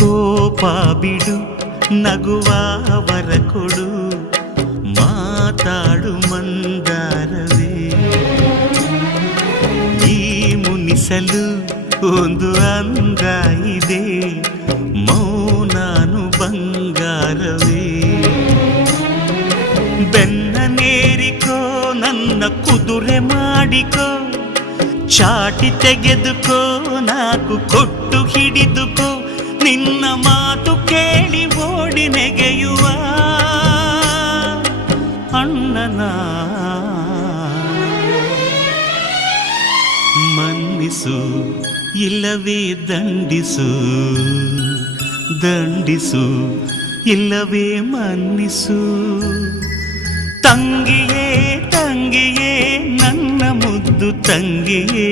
ಕೋಪ ಬಿಡು ನಗುವ ವರ ಕೊಡು ಮಾತಾಡು ಮಂದಾರವೇ ಈ ಮುನಿಸಲು ಒಂದು ಅಂದ ಇದೆ ಮೌನಾನು ಬಂಗಾರವೇ ಬೆನ್ನ ನೇರಿಕೋ ನನ್ನ ಕುದುರೆ ಮಾಡಿಕೋ ಚಾಟಿ ತೆಗೆದುಕೋ ನಾಕು ಕೊಟ್ಟು ಹಿಡಿದುಕೋ ನಿನ್ನ ಮಾತು ಕೇಳಿ ಓಡಿ ನೆಗೆಯುವ ಅಣ್ಣನ ಮನ್ನಿಸು ಇಲ್ಲವೇ ದಂಡಿಸು ದಂಡಿಸು ಇಲ್ಲವೇ ಮನ್ನಿಸು ತಂಗಿಯೇ ತಂಗಿಯೇ ನನ್ನ ಮುದ್ದು ತಂಗಿಯೇ